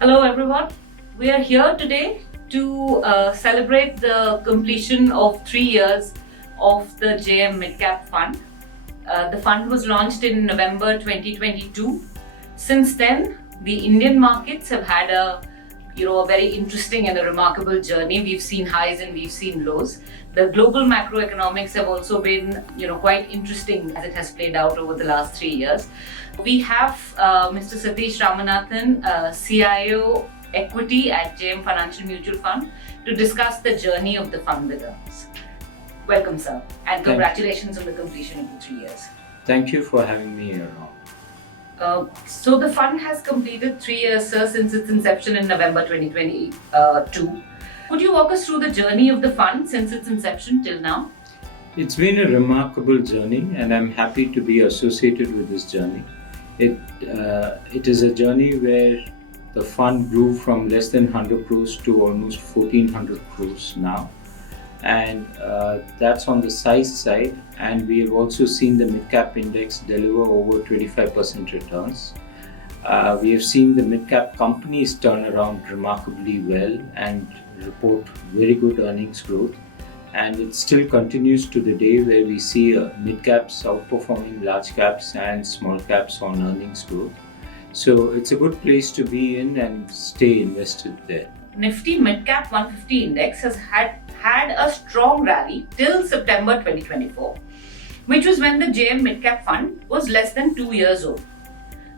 Hello everyone. We are here today to celebrate the completion of 3 years of the JM Midcap Fund. The fund was launched in November 2022. Since then, the Indian markets have had a very interesting and a remarkable journey. We've seen highs and we've seen lows. The global macroeconomics have also been quite interesting as it has played out over the last 3 years. We have Mr. Satish Ramanathan, CIO Equity at JM Financial Mutual Fund, to discuss the journey of the fund with us. Welcome, sir, and congratulations on the completion of the 3 years. Thank you for having me here now. So the fund has completed 3 years, sir, since its inception in November 2022. Could you walk us through the journey of the fund since its inception till now? It's been a remarkable journey, and I'm happy to be associated with this journey. It is a journey where the fund grew from less than 100 crores to almost 1400 crores now. And that's on the size side, and we have also seen the mid-cap index deliver over 25% returns. We have seen the mid-cap companies turn around remarkably well and report very good earnings growth, and it still continues to the day where we see mid-caps outperforming large caps and small caps on earnings growth. So it's a good place to be in and stay invested there. Nifty Midcap 150 Index has had a strong rally till September 2024, which was when the JM Midcap Fund was less than 2 years old.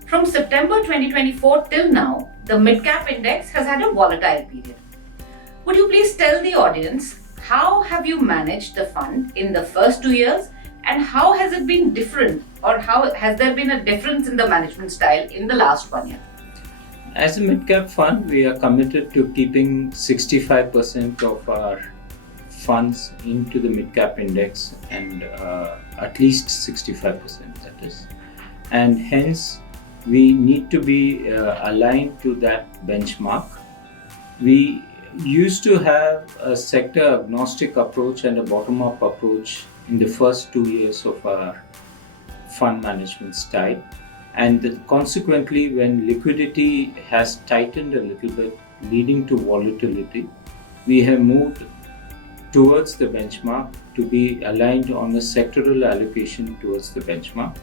From September 2024 till now, the Midcap Index has had a volatile period. Would you please tell the audience how have you managed the fund in the first 2 years, and how has it been different, or how has there been a difference in the management style in the last 1 year? As a mid-cap fund, we are committed to keeping 65% of our funds into the mid-cap index, and at least 65% that is. And hence, we need to be aligned to that benchmark. We used to have a sector agnostic approach and a bottom-up approach in the first 2 years of our fund management style. And consequently, when liquidity has tightened a little bit, leading to volatility, we have moved towards the benchmark to be aligned on a sectoral allocation towards the benchmark.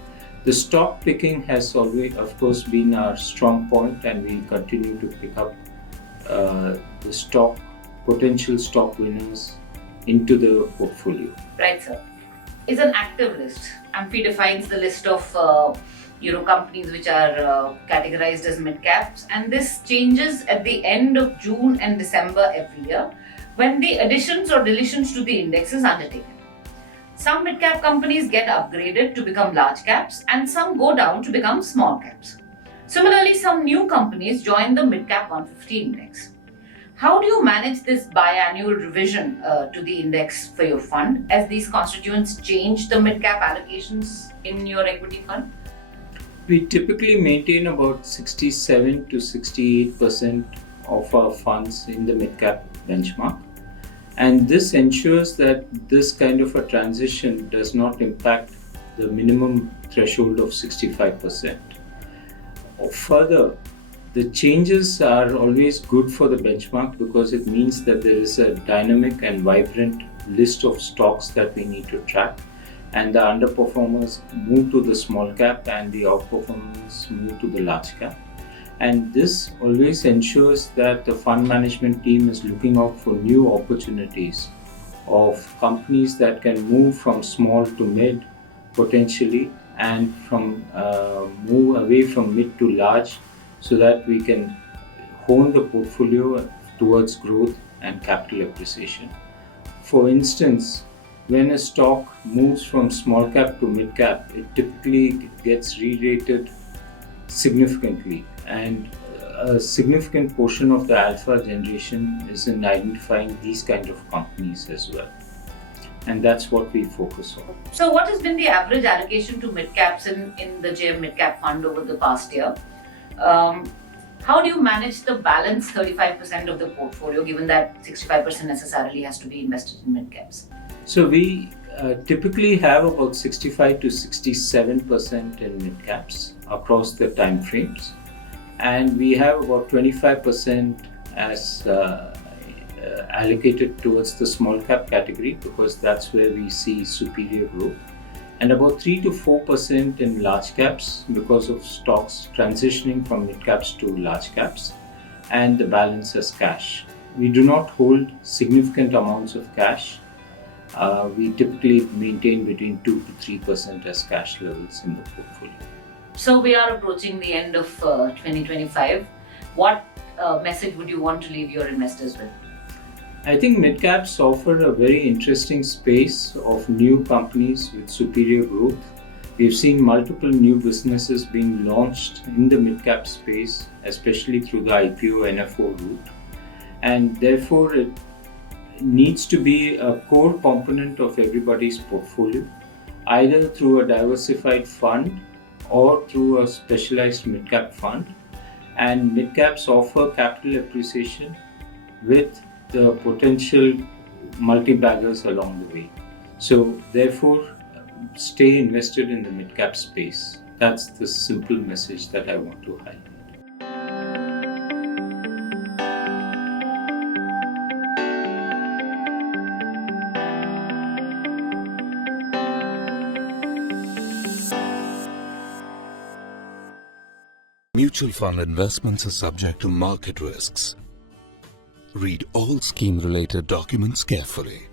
The stock picking has always, of course, been our strong point, and we continue to pick up the potential stock winners into the portfolio. Right, sir. It's an active list. AMFI defines the list of companies which are categorized as mid caps, and this changes at the end of June and December every year when the additions or deletions to the index is undertaken. Some mid cap companies get upgraded to become large caps, and some go down to become small caps. Similarly, some new companies join the Midcap 150 index. How do you manage this biannual revision to the index for your fund, as these constituents change the midcap allocations in your equity fund? We typically maintain about 67 to 68% of our funds in the midcap benchmark. And this ensures that this kind of a transition does not impact the minimum threshold of 65%. Further, the changes are always good for the benchmark because it means that there is a dynamic and vibrant list of stocks that we need to track, and the underperformers move to the small cap and the outperformers move to the large cap. And this always ensures that the fund management team is looking out for new opportunities of companies that can move from small to mid potentially, and from move away from mid to large, so that we can hone the portfolio towards growth and capital appreciation. For instance, when a stock moves from small cap to mid cap, it typically gets re-rated significantly, and a significant portion of the alpha generation is in identifying these kind of companies as well. And that's what we focus on. So what has been the average allocation to mid-caps in the JM Midcap Fund over the past year? How do you manage the balance 35% of the portfolio, given that 65% necessarily has to be invested in mid-caps? So we typically have about 65 to 67% in mid-caps across the time frames. and we have about 25% as allocated towards the small cap category because that's where we see superior growth, and about 3 to 4% in large caps because of stocks transitioning from mid caps to large caps, and the balance as cash. We do not hold significant amounts of cash. We typically maintain between 2 to 3% as cash levels in the portfolio. So we are approaching the end of 2025. What message would you want to leave your investors with? I think mid-caps offer a very interesting space of new companies with superior growth. We've seen multiple new businesses being launched in the mid-cap space, especially through the IPO NFO route. And therefore, it needs to be a core component of everybody's portfolio, either through a diversified fund or through a specialized mid-cap fund. And mid-caps offer capital appreciation with the potential multi-baggers along the way. So therefore, stay invested in the mid-cap space. That's the simple message that I want to highlight. Mutual fund investments are subject to market risks. Read all scheme-related documents carefully.